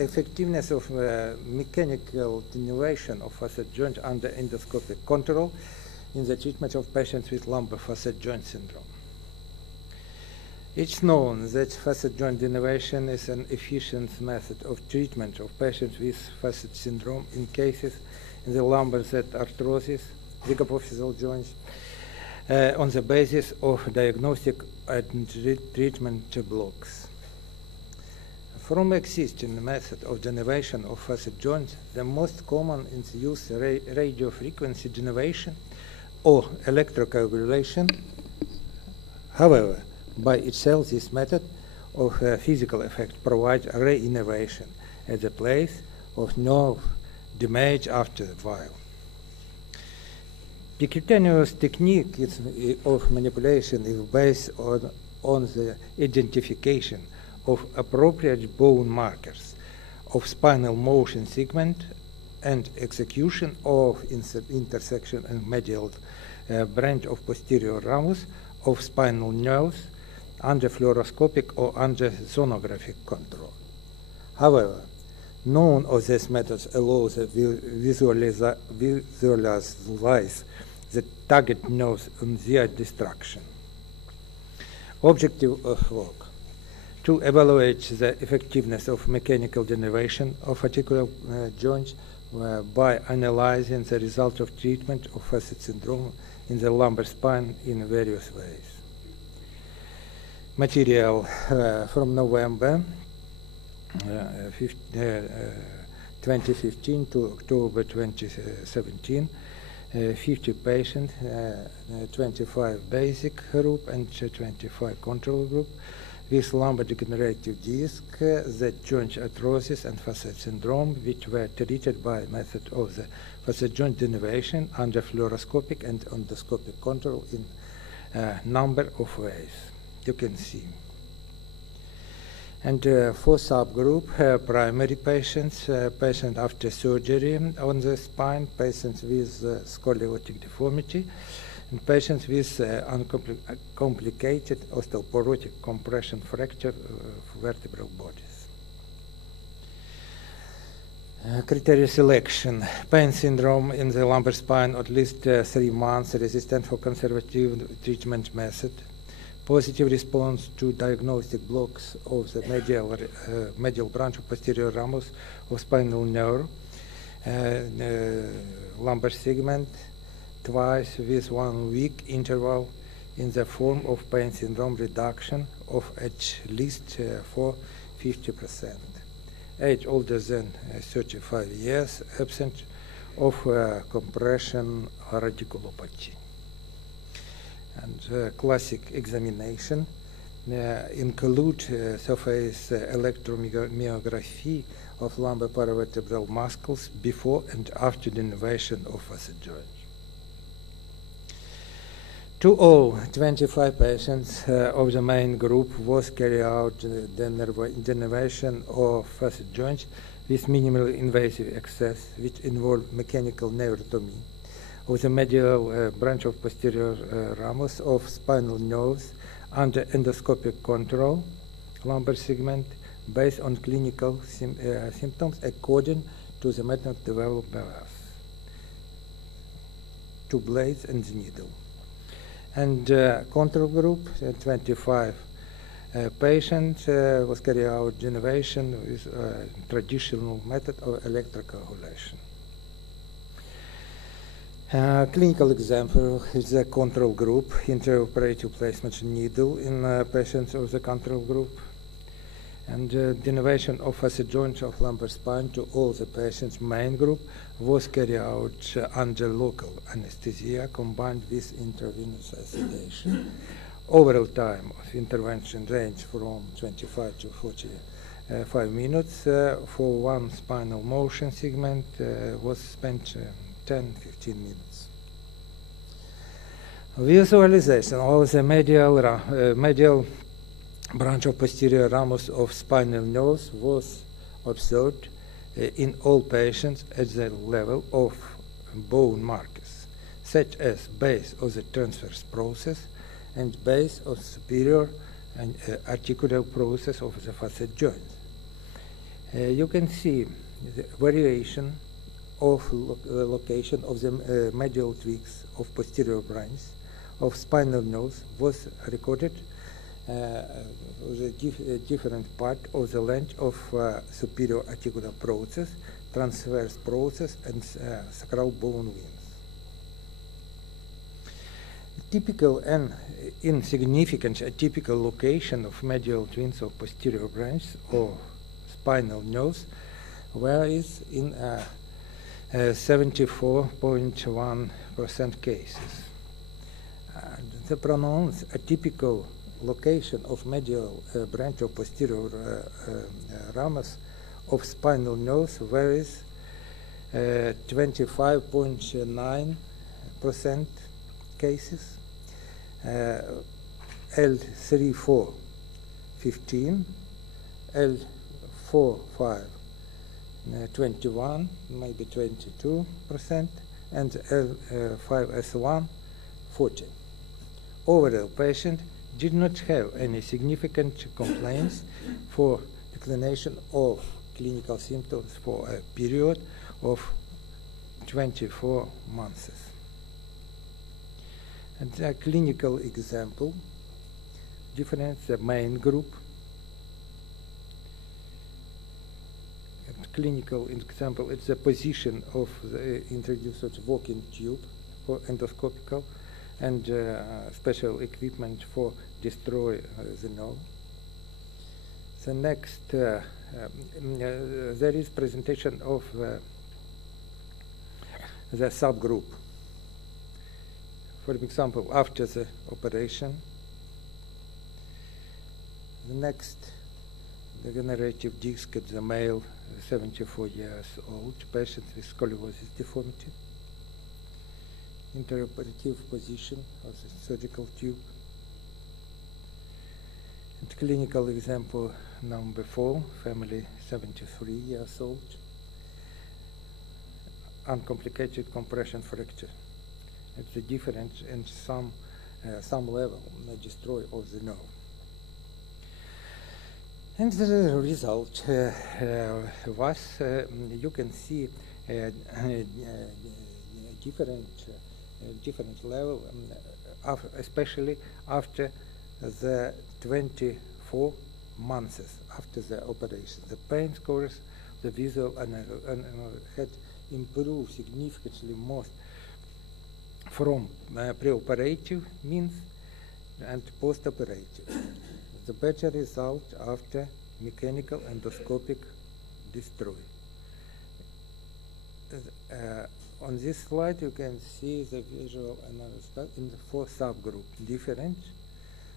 Effectiveness of mechanical denervation of facet joint under endoscopic control in the treatment of patients with lumbar facet joint syndrome. It's known that facet joint denervation is an efficient method of treatment of patients with facet syndrome in cases in the lumbar that arthrosis, zygapophyseal joints, on the basis of diagnostic and treatment blocks. From existing method of denervation of facet joints, the most common is use radio frequency denervation or electrocoagulation. However, by itself, this method of physical effect provides re-innervation at the place of nerve damage after the vial. Percutaneous technique of manipulation is based on the identification of appropriate bone markers of spinal motion segment and execution of intersection and medial branch of posterior ramus of spinal nerves under fluoroscopic or under sonographic control. However, none of these methods allows to visualize the target nerves and their destruction. Objective of work: to evaluate the effectiveness of mechanical denervation of articular joints by analyzing the result of treatment of facet syndrome in the lumbar spine in various ways. Material from November 2015 to October 2017, 50 patients, 25 basic group and 25 control group, with lumbar degenerative disc, the joint arthrosis and facet syndrome, which were treated by method of the facet joint denervation under fluoroscopic and endoscopic control in a number of ways. You can see. And for subgroup, primary patients, patients after surgery on the spine, patients with scoliotic deformity, and patients with uncomplicated osteoporotic compression fracture of vertebral bodies. Criteria selection: pain syndrome in the lumbar spine at least 3 months, resistant for conservative treatment method, positive response to diagnostic blocks of the medial branch of posterior ramus of spinal nerve, lumbar segment, twice with 1 week interval in the form of pain syndrome reduction of at least for 50%. Age older than 35 years, absent of compression radiculopathy. And classic examination include surface electromyography of lumbar paravertebral muscles before and after denervation of facet joints. To all 25 patients of the main group was carried out denervation of facet joints with minimally invasive access, which involved mechanical neurotomy of the medial branch of posterior ramus of spinal nerves under endoscopic control, lumbar segment, based on clinical symptoms according to the method developed by us. 2 blades and the needle. And control group, 25 patients, was carried out denervation with traditional method of electrocoagulation. Clinical example is the control group, intraoperative placement needle in patients of the control group, and denervation of facet joints of lumbar spine to all the patients. Main group was carried out under local anesthesia combined with intravenous sedation. Overall time of intervention ranged from 25 to 45 minutes. For 1 spinal motion segment was spent 10-15 minutes. Visualization of the medial branch of posterior ramus of spinal nerves was observed in all patients at the level of bone markers, such as base of the transverse process and base of superior and articular process of the facet joint. You can see the variation of location of the medial twigs of posterior branch of spinal nose was recorded the different part of the length of superior articular process, transverse process, and sacral bone veins. Typical and insignificant atypical location of medial twins of posterior branch or spinal nose varies in 74.1% cases. The pronounced atypical location of medial branch of posterior ramus of spinal nose varies 25.9% cases, L3-4, 15, L4-5, 21, maybe 22%, and L5S1, 40. Overall, patient did not have any significant complaints for declination of clinical symptoms for a period of 24 months. And a clinical example, difference the main group. And clinical example, it's the position of the introduced walking tube for endoscopical and special equipment for destroy the nerve. The next, there is presentation of the subgroup. For example, after the operation, the next degenerative disc at the male, 74 years old, patient with scoliosis deformity. Intraoperative position of the surgical tube. And clinical example number 4, family 73 years old, uncomplicated compression fracture. It's a difference in some level, destroy of the nerve. And the result was, you can see different level, especially after the 24 months after the operation. The pain scores, the visual had improved significantly most from preoperative means and postoperative. The better result after mechanical endoscopic destroy. On this slide, you can see the visual analysis in the 4 subgroups: different,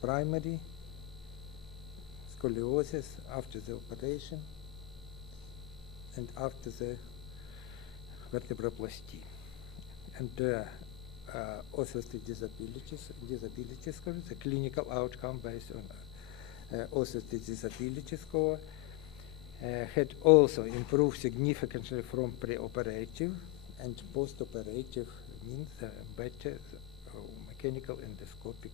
primary, scoliosis after the operation, and after the vertebroplasty. And osseous disabilities, the clinical outcome based on osseous disability score had also improved significantly from preoperative, and postoperative means better mechanical endoscopic.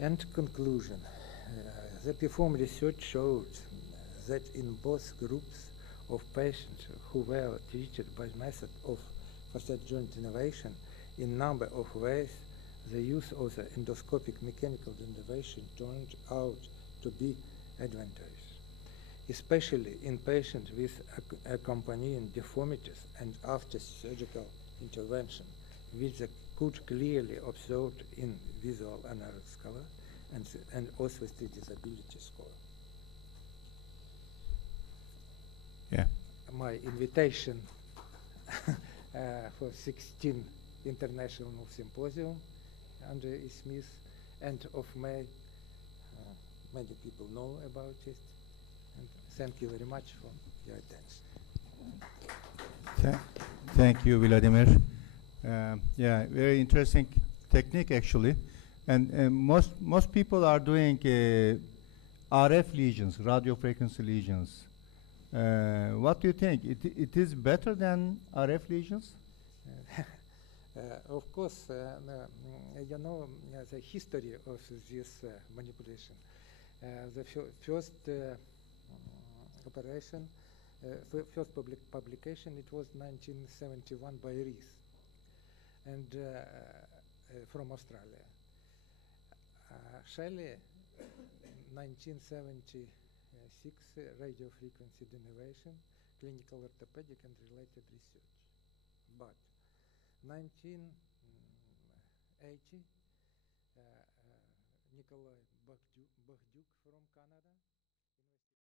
And conclusion. The performed research showed that in both groups of patients who were treated by method of facet joint denervation in number of ways, the use of the endoscopic mechanical denervation turned out to be advantageous, especially in patients with accompanying deformities and after surgical intervention, which could clearly observed in visual analysis color and osseous disability score. Yeah. My invitation for 16th International Symposium under ISMISS, end of May. Many people know about it. And thank you very much for your attention. Thank you, Vladimir. Yeah, very interesting technique actually. And most people are doing RF lesions, radio frequency lesions. What do you think? It is better than RF lesions? Of course, you know the history of this manipulation. The first operation. First publication, it was 1971 by Rees, and from Australia. Shelley, 1976, radio frequency denervation, clinical orthopedic and related research. But 1980, Nikolai Bogdyuk from Canada